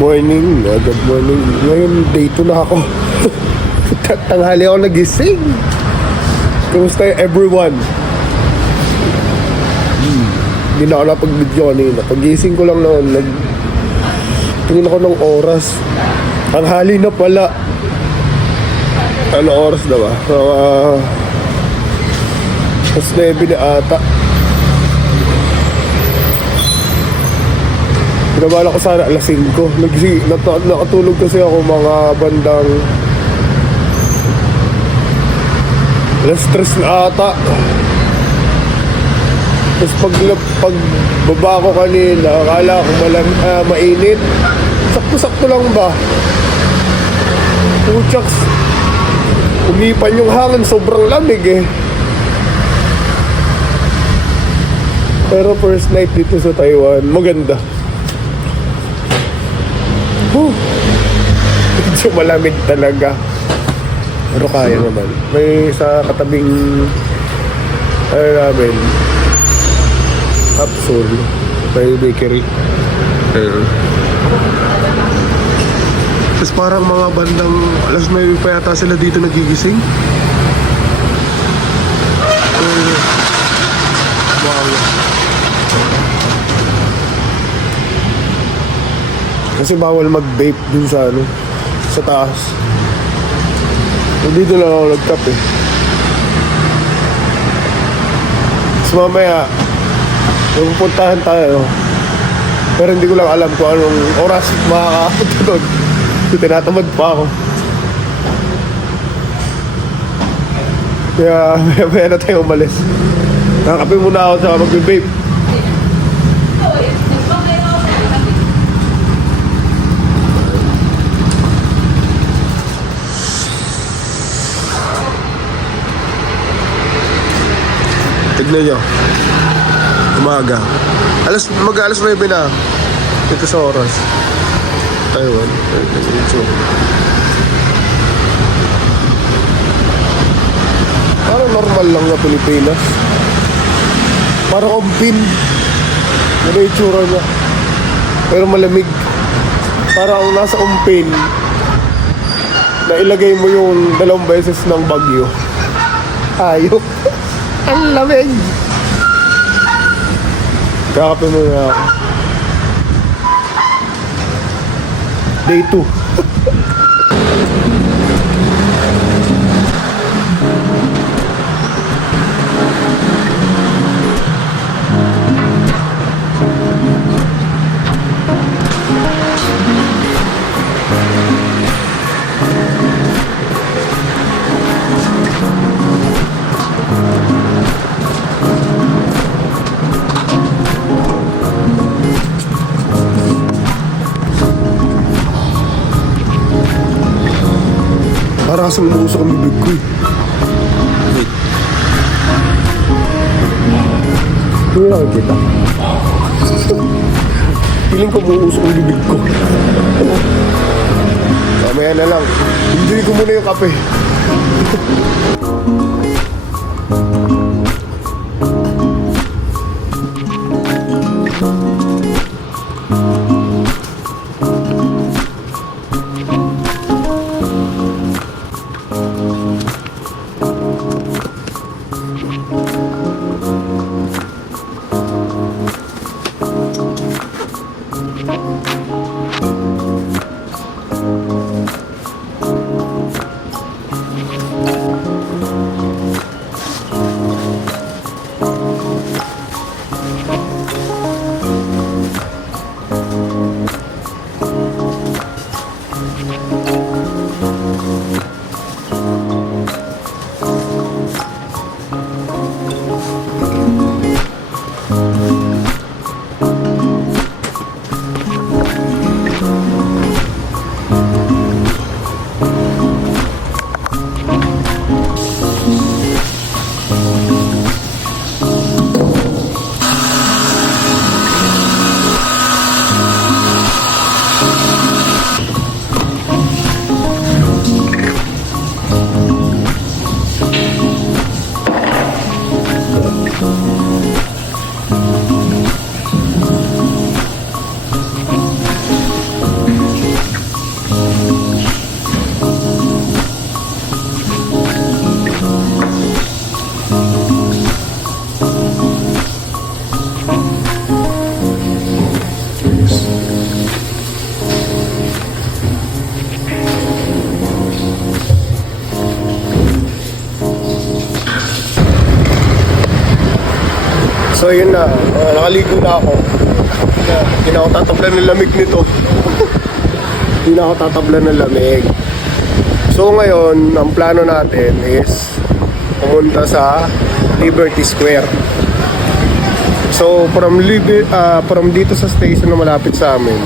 morning. Good morning. Ngayon, day 2 na ako. Tanghali ako nagising. Kumusta everyone? Hindi na ako napag-video kanina. Pag-gising ko lang noon, tingin ako ng oras. Tanghali na pala. Ano oras na ba? Mas 9 na ata. Pinabala ko sana alas 5. Nakatulog kasi ako mga bandang alas 3 na ata. Tapos pag baba ko kanina, akala ko mainit. Sakto-sakto lang ba? Puchaks, umipan yung hangin, sobrang lamig eh. Pero first night dito sa Taiwan, maganda. Medyo malamig talaga. Pero kaya naman. May sa katabing namin Capsule, may bakery. Tapos parang mga bandang alas 9 pa yata sila dito nagigising. Wow. Kasi bawal mag-vape dun sa sa taas. Dito lang ako nag-tap eh. So mamaya pupuntahan tayo, pero hindi ko lang alam kung anong oras makakapunta doon. Tinatamad pa ako. Kaya maya na tayo umalis. Nakakape muna ako sa mag-vape. Tignan nyo, umaga. Mag-alas 9 na ito sa oras Taiwan. Parang normal lang na Pilipinas. Parang umpin. Ano yung itsura niya, pero malamig. Parang nasa umpin na ilagay mo yung 2 beses ng bagyo. Ayok. Ang lamig. Kakape muna ako. Day 2. Para kasang umuusok ang bibig ko eh. Wait. Hindi na nakikita. Feeling ko umuusok ang bibig ko. Mamaya na lang. Enjoy ko muna yung kape. So yun na, nakaligo na ako. Hindi na ako tatablan ng lamig nito. Hindi na ako tatablan ng lamig. So ngayon, ang plano natin is pumunta sa Liberty Square. So from dito sa station na malapit sa amin,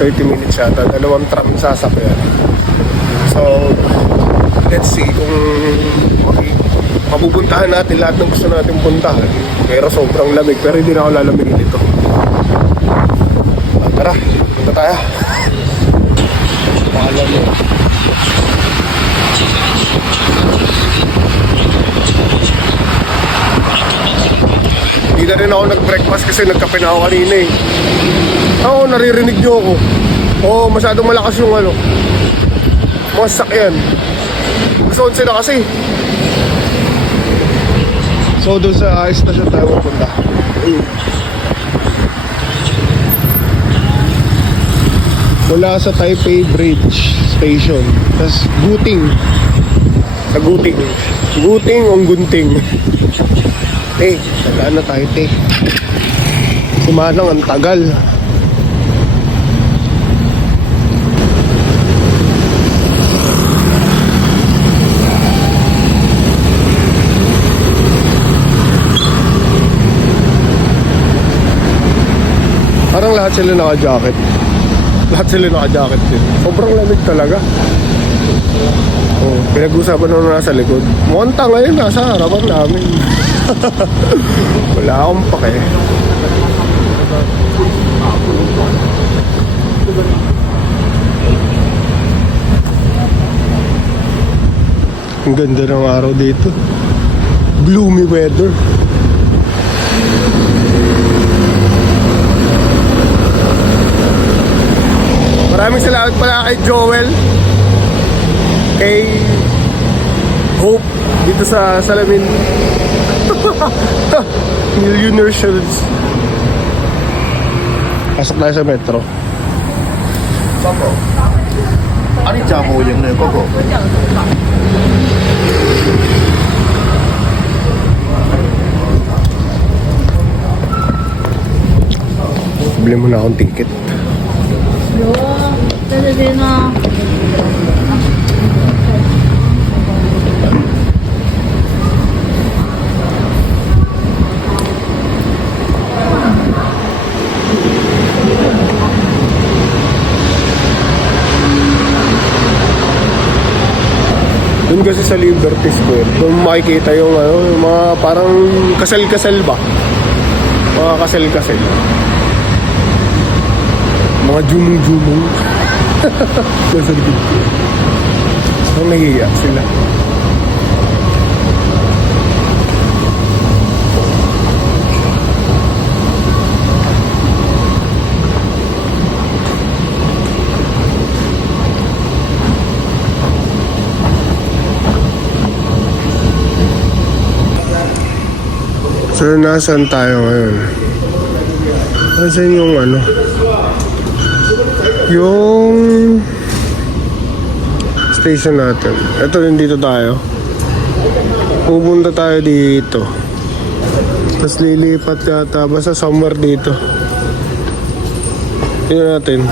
30 minutes yata, 2 tram sasakyan. So let's see kung mapupuntahan natin lahat ng gusto natin puntahan. Pero sobrang lamig, pero hindi na ako lalamigin dito. Tara, punta tayo. Paalam mo. Hindi na rin ako nag-breakfast kasi nagkape na ako kanina eh. Oo, naririnig nyo ako. Oo, masyadong malakas yung ano, mga sasakyan. Gusto sila kasi. So doon sa station tayo pupunta. Mula sa Taipei Bridge Station. Tapos Guting. Sa Guting. Guting o Gunting. Tagaan na tayo, Kumanang ang tagal. Parang lahat sila naka-jacket. Lahat sila naka-jacket din. Sobrang lamig talaga. Oh, pinag-usapan na nasa likod. Monta ngayon nasa harapan namin. Wala akong pake. Ang ganda ng araw dito. Gloomy weather. Maraming salamat pala kay Joel, kay Hope dito sa Salamin. Millionaire Shields. Pasok tayo sa metro. Poco. Ano yung tsaka mo yung Poco? Bili mo na akong ticket. Yo, pwede din na. Doon kasi sa Liberty Square, doon makikita yung ano, yung mga parang kasal-kasal ba? Mga kasal-kasal. Mga jumong-jumong. Nasa likod ko. Ang nahiya sila. So, nasaan tayo ngayon? Nasaan yung ano? Yung station natin. Ito din, dito tayo. Pupunta tayo dito. Tapos lilipat yata. Basta somewhere dito. Tingnan natin.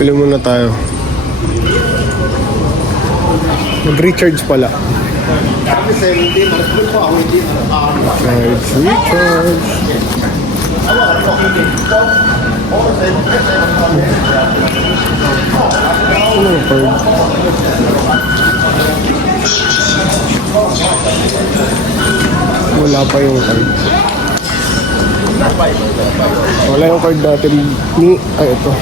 Pili muna tayo. Mag-recharge pala. Recharge. Ano card? Wala pa yung card. Wala yung card natin ni... Ay, ito.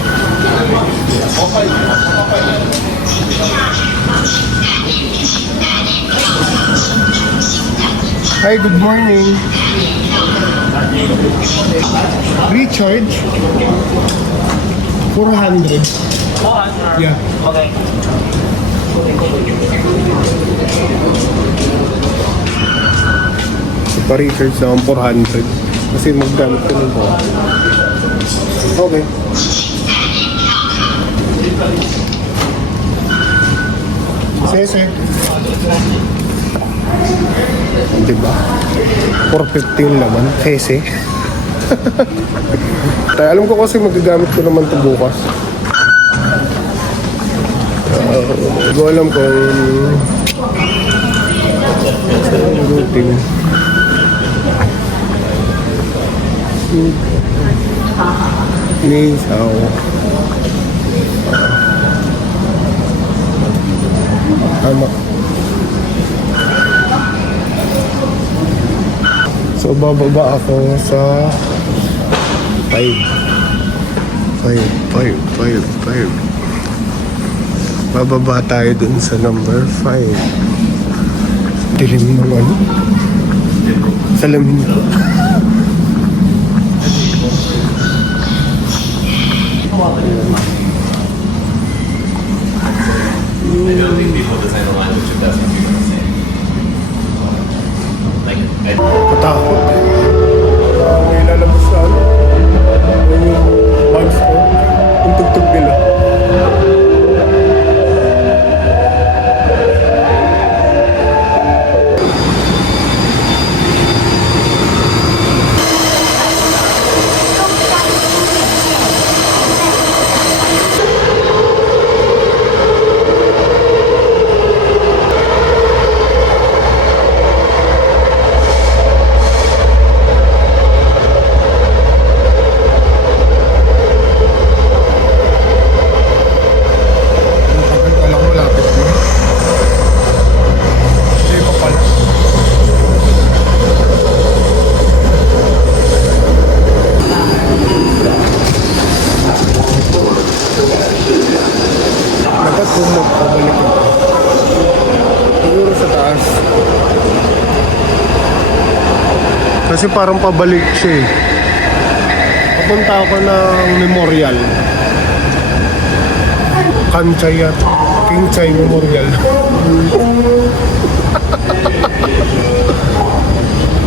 Hi, good morning. Recharge 400. 400? Yeah. Okay. Pa-recharge na ang 400. Kasi maggamit ko ng po. Okay. Sese. Diba? 450 yung laman. Kese. Tayo, alam ko kasi magagamit ko naman ito bukas. Hindi ko alam kung routine. Misaw. Tama. So, bababa ako sa 5. Bababa tayo dun sa number 5. Dilim ng ano? Salamin ko. I don't think people design a language if that's what you want to say. Katakot. May lalabas na ano. Yung monster. Yung tugtog nila. Dapat bumog pabalik ito. Siguro sa taas. Kasi parang pabalik siya eh. Papunta ako ng memorial. Kanchay at King Chai Memorial.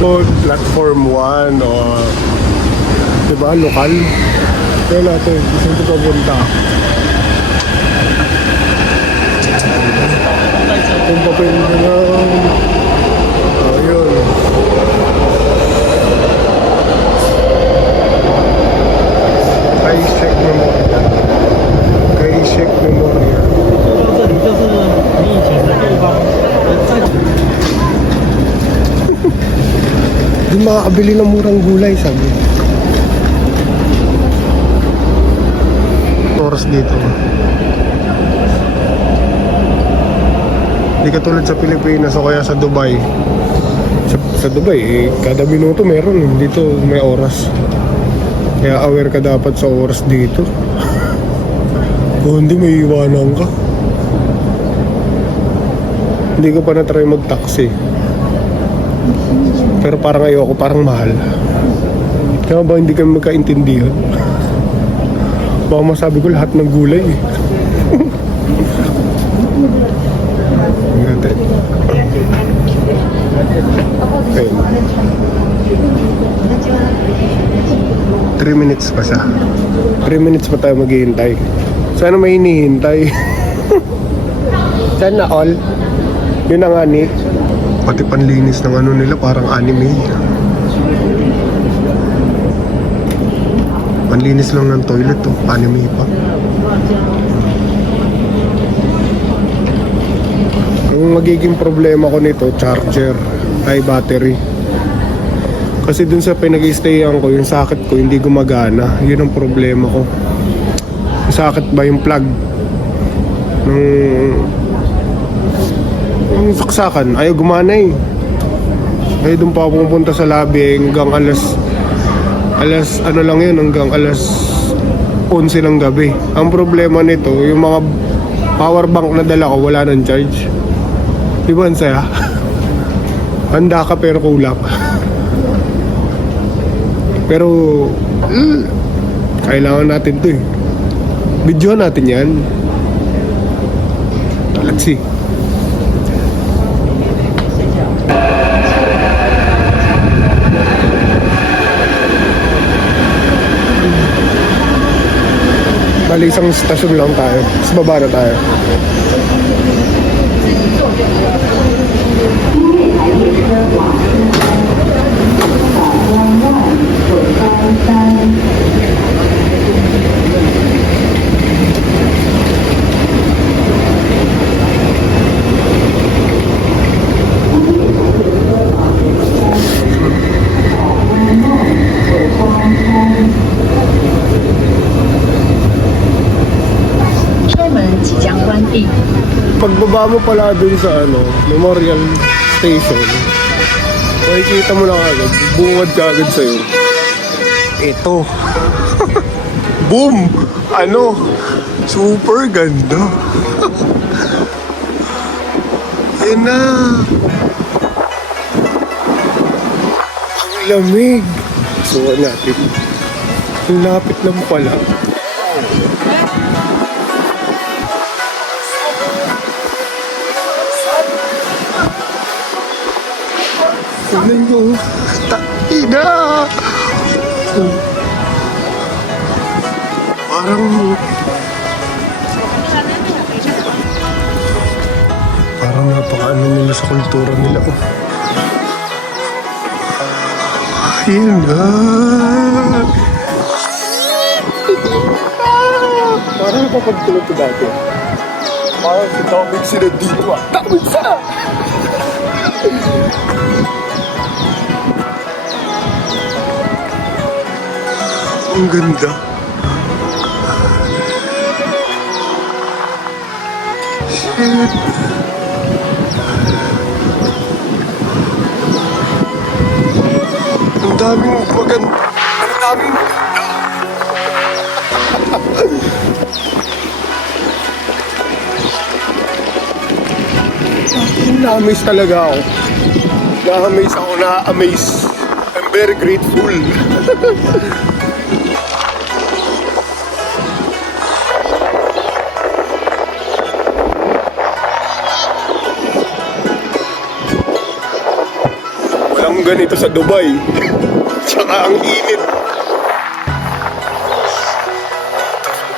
O platform 1 o diba, lokal. Kaya natin, gusto ko papunta. Kung papel na lang. Ayun. Kaishek Memorial. Kaishek Memorial. Di makakabili ng murang gulay, sabi. Oras dito. Hindi katulad sa Pilipinas o kaya sa Dubai. Sa Dubai, kada minuto meron. Dito may oras. Kaya aware ka dapat sa oras dito. O hindi, may iwanan ka. Hindi ko pa na-try mag-taxi. Pero parang ayoko, parang mahal. Kaya ba hindi kami magkaintindihan? Baka masabi ko lahat ng gulay eh. Okay. 3 minutes pa siya. 3 minutes pa tayo maghihintay. Sana may hinihintay. Sana all. Yun ang ani. Pati panlinis ng ano nila parang anime. Panlinis lang ng toilet to. Anime pa. Ang magiging problema ko nito, charger ay battery. Kasi dun sa pinag-i-stayan ko, yung socket ko hindi gumagana. Yun ang problema ko. Yung socket ba yung plug yung saksakan, ayaw gumana eh. Ay dun pa ako pumunta sa lobby hanggang alas ano lang yun, hanggang alas 11 ng gabi. Ang problema nito, yung mga power bank na dala ko wala nang charge. Diba ang saya? Handa ka pero kulang. Pero kailangan natin to eh. Video natin yan. Let's see. Bali isang stasyon lang tayo. Tapos baba na tayo. pagbaba mo pala dun sa Memorial Station, makikita mo na agad, bungad ka agad sa'yo. Ito. Boom! Super ganda. Yan na. Ang lamig. Suwan natin. Ang lapit lang pala. Tignan nyo. Ina! Parang napakaano nila sa kultura nila. Ayun na. Parang napapagtulog ko dati. Parang si Tomig sila dito ah. Tomig sila! Ang ganda. Shit. Ang daming maganda. Ang daming maganda. Na-amaze talaga ako. Na-amaze ako, na-amaze. I'm very grateful. Walang ganito sa Dubai. Tsaka ang init.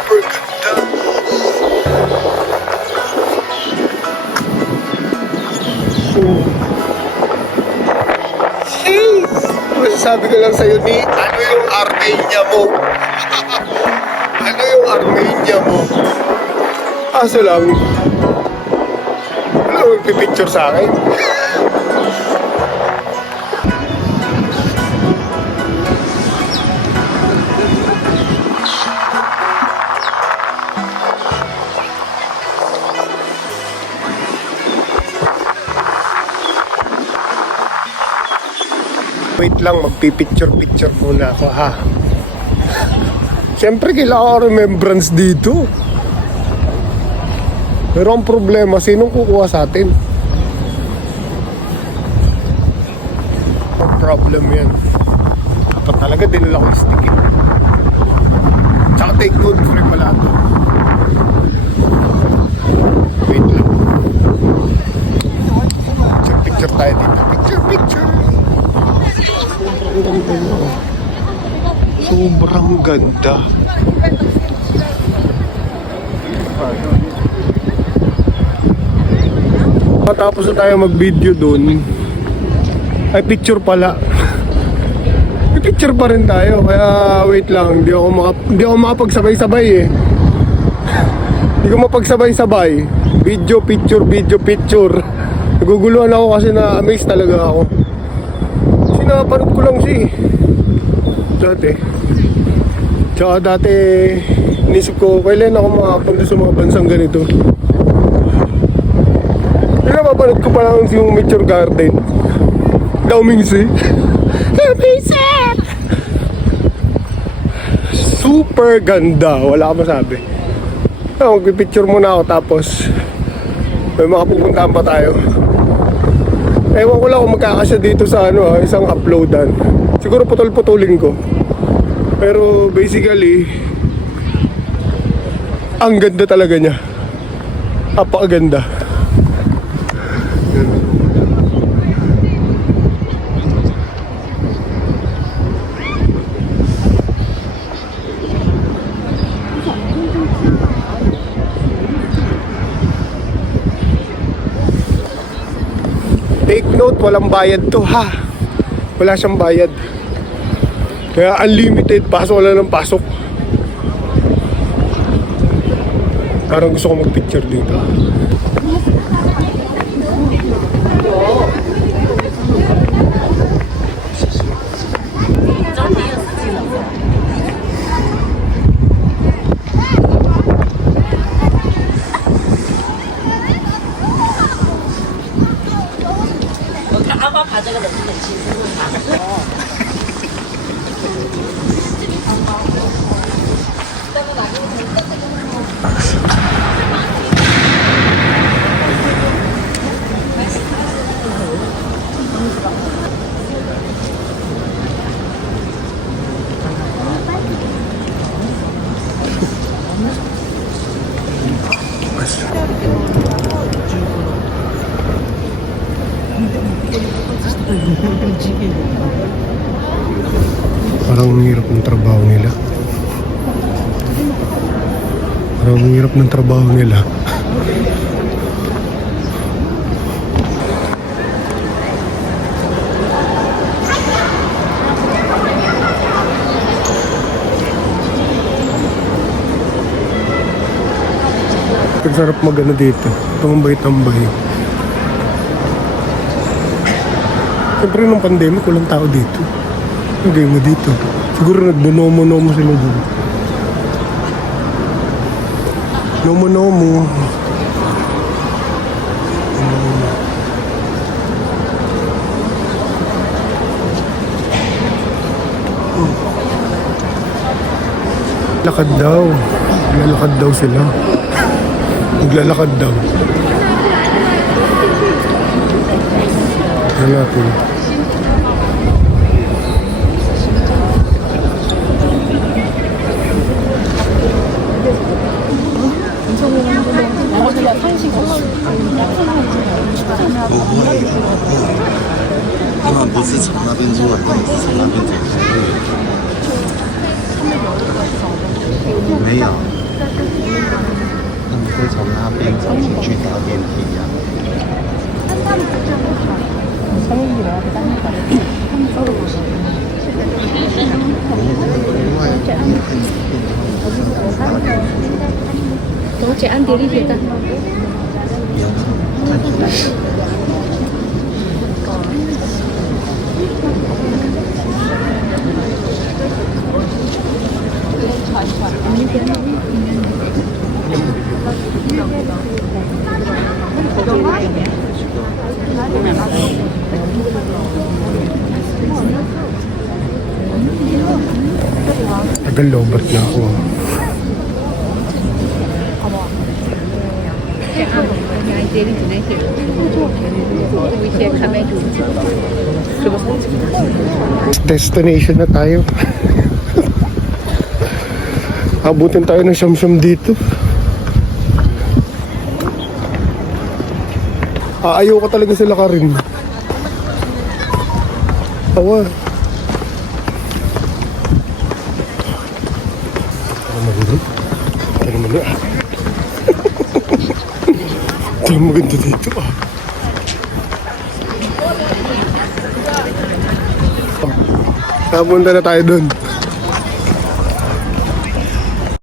Super ganda. Masasabi ko lang sa'yo ni, ano yung Armenia mo? Ano yung Armenia mo? Kaso lang, wala magpipicture sa akin. Wait lang, magpipicture-picture muna ako ha. Siyempre kailangan ko remembrance dito. Pero ang problema, sinong kukuha sa atin? Ang problem yan. Dapat talaga dinala ko yung stick eh. Tsaka take note ko rin pala ito. Wait lang. Picture tayo dito. Picture! Sobrang ganda. Matapos na tayo mag-video dun, ay picture pala. May picture pa rin tayo. Kaya wait lang, hindi ako makapagsabay-sabay eh. Hindi ko mapagsabay-sabay. Video, picture. Naguguluhan ako kasi na-amaze talaga ako. Napanood ko lang siya eh. Dati inisip ko kailan ako makapunta sa mga bansang ganito. Napapanood ko pa lang yung Mature Garden. Amazing. Super ganda. Wala ka masabi. Magpipicture muna ako tapos may makapupuntahan pa tayo. Ewan ko lang kung magkakasya dito sa isang uploadan. Siguro putol-putulin ko. Pero basically, ang ganda talaga niya. Apakaganda. Take note, walang bayad to ha. Wala siyang bayad. Kaya unlimited, pasok wala ng pasok. Parang gusto ko mag-picture dito. 阿花爬这个冷气其实是爬不了。Parang ang hirap ng trabaho nila. Parang ang hirap ng trabaho nila. Ang sarap mag-ano dito. Tambay-tambay. Siyempre nung pandemic, walang tao dito. Hindi mo dito. Siguro nagbonomo-nomo sila dun. Nomo-nomo. Lakad daw. Lalakad daw sila. Maglalakad daw. Tignan natin. Tagal lobat na ako. Destination na tayo. Abutin tayo ng siyam-siyam dito. Ayaw ko talaga sila ka rin. Awa. Ano naman ah. Ito ang maganda dito ah. Punta na tayo dun.